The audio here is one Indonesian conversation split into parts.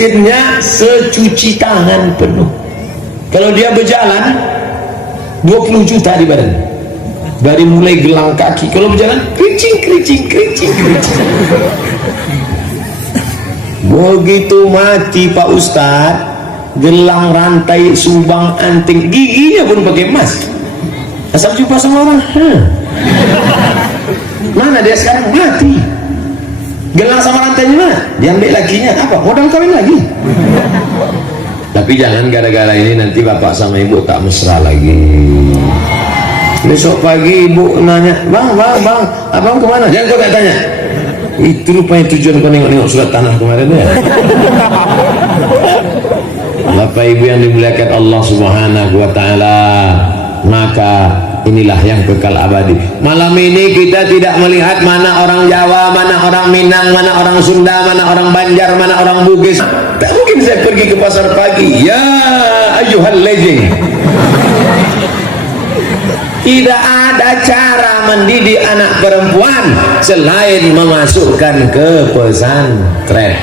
masjidnya secuci tangan penuh. Kalau dia berjalan 20 juta di badan, dari mulai gelang kaki. Kalau berjalan kericing. Begitu mati Pak Ustadz, gelang, rantai, subang, anting, giginya pun pakai emas. Asal jumpa sama orang, mana dia sekarang? Mati. Gelang sama rantainya mana? Diambil lakinya. Apa? Modal kawin lagi. Tapi jangan gara-gara ini nanti bapak sama ibu tak mesra lagi. Besok pagi ibu nanya, bang, abang kemana? Jangan kau tak tanya. Itu rupanya tujuan kau nengok surat tanah kemarin ya. Bapak ibu yang dimuliakan Allah Subhanahu wa ta'ala, maka inilah yang kekal abadi. Malam ini kita tidak melihat mana orang Jawa, mana orang Minang, mana orang Sunda, mana orang Banjar, mana orang Bugis. Tak mungkin saya pergi ke pasar pagi, ya ayyuhal lejeng. Tidak ada cara mendidik anak perempuan selain memasukkan ke pesantren.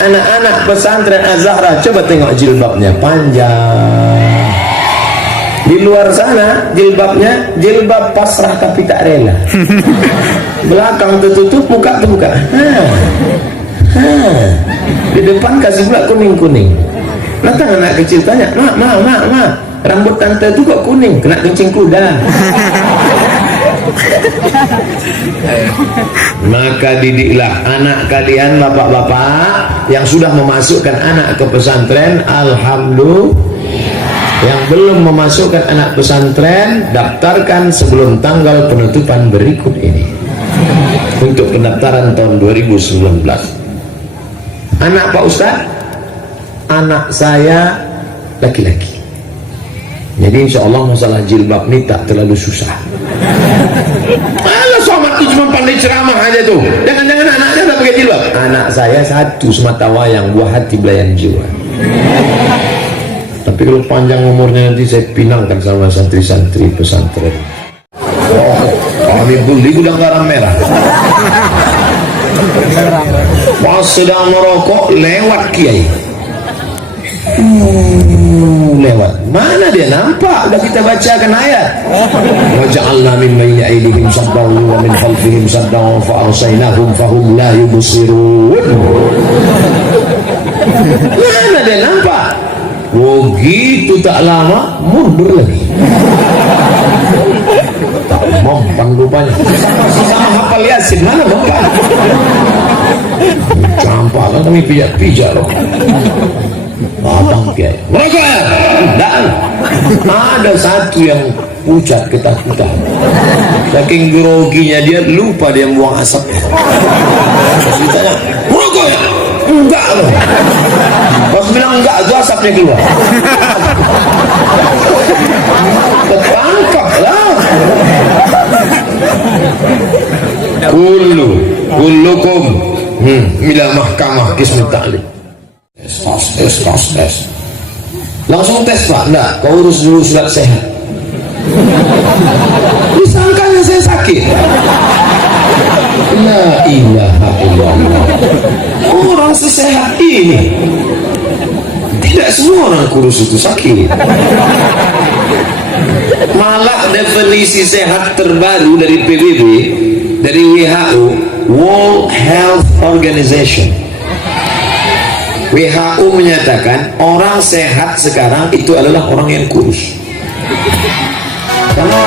Anak-anak pesantren Az-Zahra, coba tengok jilbabnya panjang. Di luar sana jilbabnya jilbab pasrah tapi tak rela. Belakang tertutup, muka terbuka. Di depan kasih pula kuning-kuning. Datang anak kecil tanya, mak, rambut tante itu kok kuning? Kena kencing kuda. Maka didiklah anak kalian, bapak-bapak yang sudah memasukkan anak ke pesantren. Alhamdulillah. Yang belum memasukkan anak pesantren, daftarkan sebelum tanggal penutupan berikut ini untuk pendaftaran tahun 2019. Anak Pak Ustadz, anak saya laki-laki, jadi insya Allah masalah jilbab ini tak terlalu susah. Alah, somat itu cuma pandai ceramah aja tuh. Jangan-jangan anaknya tak pakai jilbab. Anak saya satu semata wayang, buah hati belayan jiwa. Tapi kalau panjang umurnya nanti saya pinangkan sama santri-santri pesantren. Kami beli gudang garam merah. Pas sedang merokok lewat kiai. Lewat. Mana dia nampak? Udah kita bacakan ayat. Wa ja'alna min bayni aydihim saddan wa min khalfihim saddan fa arsaynahum fahum la yubsirun. Mana dia nampak? Begitu tak lama mundur lagi. Tak mempan rupanya. Sama hafal Yasin, mana mempan? Campak kan kami pijak-pijak loh. Abang kiai mereka dan ada satu yang pucat ketakutan, saking groginya dia lupa dia buang asapnya. Ditanya mereka ya? Enggak loh. Pas bilang enggak, itu asapnya keluar. Ketangkap lah. Kullukum ila mahkamah kismu ta'lim. Tes. Langsung tes Pak? Enggak, kau urus dulu surat sehat. Disangkanya saya sakit. La ilaha illallah. Orang sesehat ini, tidak semua orang kurus itu sakit. Malah definisi sehat terbaru dari PBB, dari WHO, World Health Organization, WHO menyatakan orang sehat sekarang itu adalah orang yang kurus. Karena